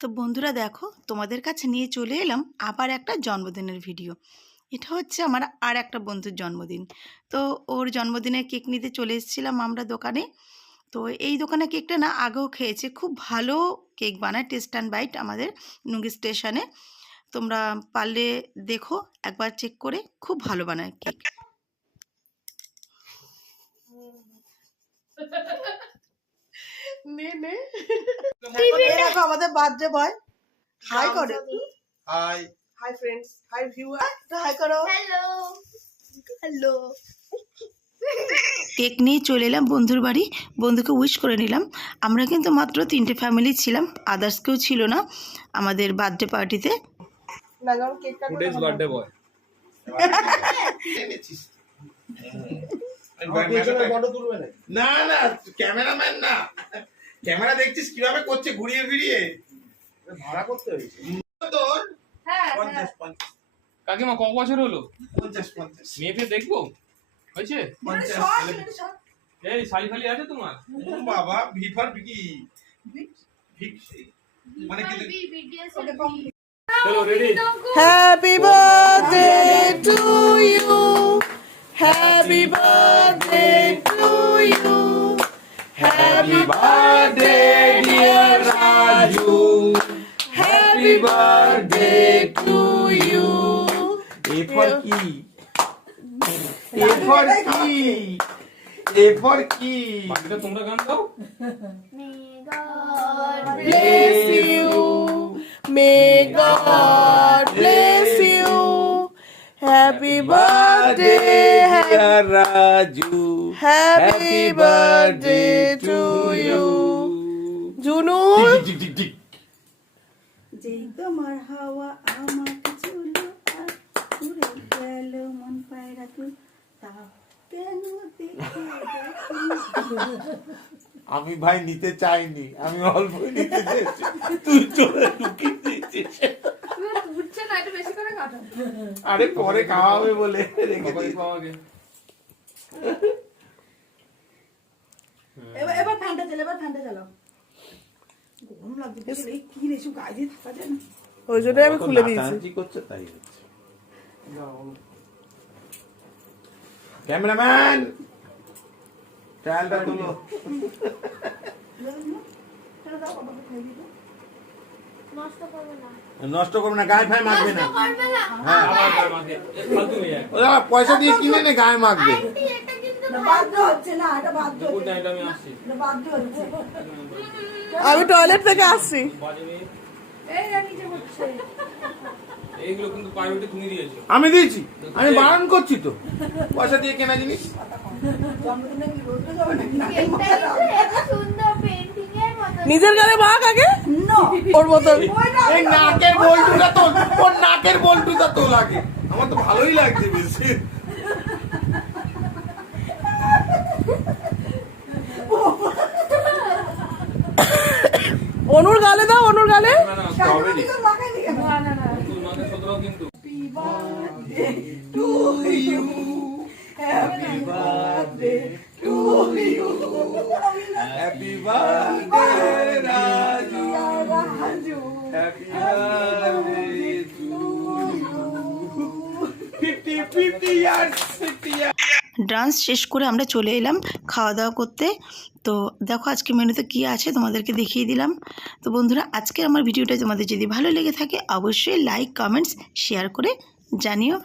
তো বন্ধুরা দেখো, তোমাদের কাছে নিয়ে চলে এলাম আবার একটা জন্মদিনের ভিডিও। এটা হচ্ছে আমার আর একটা বন্ধুর জন্মদিন। তো ওর জন্মদিনের কেক নিতে চলে এসেছিলাম আমরা দোকানে। তো এই দোকানে কেকটা না আগেও খেয়েছে, খুব ভালো কেক বানায়, টেস্ট অ্যান্ড বাইট আমাদের নুঙ্গি স্টেশনে। তোমরা পারলে দেখো, একবার চেক করে খুব ভালো বানায় কেক। নে নে। দেখো আমাদের বার্থডে বয়। হাই করে। Hi hi friends hi viewer hi করো। হ্যালো হ্যালো কেক নিয়ে চলে এলাম বন্ধুর বাড়ি। বন্ধুকে উইশ করে নিলাম। আমরা কিন্তু মাত্র তিনটে ফ্যামিলি ছিলাম। আদার্স কেউ ছিল না আমাদের বার্থডে পার্টিতে না না ক্যামেরাম্যান না। ক্যামেরা দেখছিস কীভাবে করছে ঘুরিয়ে ফিরিয়ে? ভাড়া করতে হয়েছে তোর? হ্যাঁ পঞ্চাশ পঞ্চাশ। কাকিমা ক বছর হলো? পঞ্চাশ পঞ্চাশ। মেয়েকে দেখব? হয়েছে? পঞ্চাশ এই শাড়ি ফালি আছে তোমার? ও বাবা ভিফার কি ভিক্সি মানে কি চলো ready happy birthday to you birthday to you এরপর কি এরপর কি এরপর কি বাকিটা তোমরা গান দাও bless you. May God bless you. Happy birthday, dear Raju happy birthday to you. জুনুর হাওয়া আমাকে চুলো আর উড়ে গেল মন পায়রা তুই তাও কেন আমি ভাই নিতে চাইনি আমি অল্প নিতে চেয়েছি। তুই চলে দিয়েছিস। উঠছে না একটু বেশি করে কাটো। আরে পরে খাওয়াবে বলে রেখে গে এবার এবার ঠান্ডা চালো এবার ঠান্ডা চালো গরম লাগছে কি রে সব গায়ে দিয়ে থাকা যায় না। ওই জন্যই আমি খুলে দিয়েছি। করছে তাই হচ্ছে। ক্যামেরাম্যান! ট্রায়ালটা তুলো। নষ্ট করবে না নষ্ট করবে না গায়ে ফায়ে মাখবে না। করবে হ্যাঁ আবার গায়ে মাখে এ ফালতু মেয়ে ও দাদা পয়সা দিয়ে কিনে নে গায়ে মাখবে আমি টয়লেট থেকে আসছি। এইগুলো কিন্তু তুমি দিয়েছ। আমি দিয়েছি। আমি বারণ করছি তো। পয়সা দিয়ে কেনা জিনিস? নিজের গালে মাখ আগে? ওর মতন এই নাকের বল্টুটা তোল। ওর নাকের বল্টুটা তোল আগে। আমার তো ভালোই লাগছে বেশি। অনুর গালে দাও অনুর গালে। না না স্ট্রবেরি না না ডান্স শেষ করে আমরা চলে এলাম খাওয়া দাওয়া করতে। তো দেখো আজকে মেনুতে কি আছে তোমাদেরকে দেখিয়ে দিলাম। তো বন্ধুরা আজকে আমার ভিডিওটা তোমাদের যদি ভালো লেগে থাকে, অবশ্যই লাইক কমেন্টস শেয়ার করে জানিও।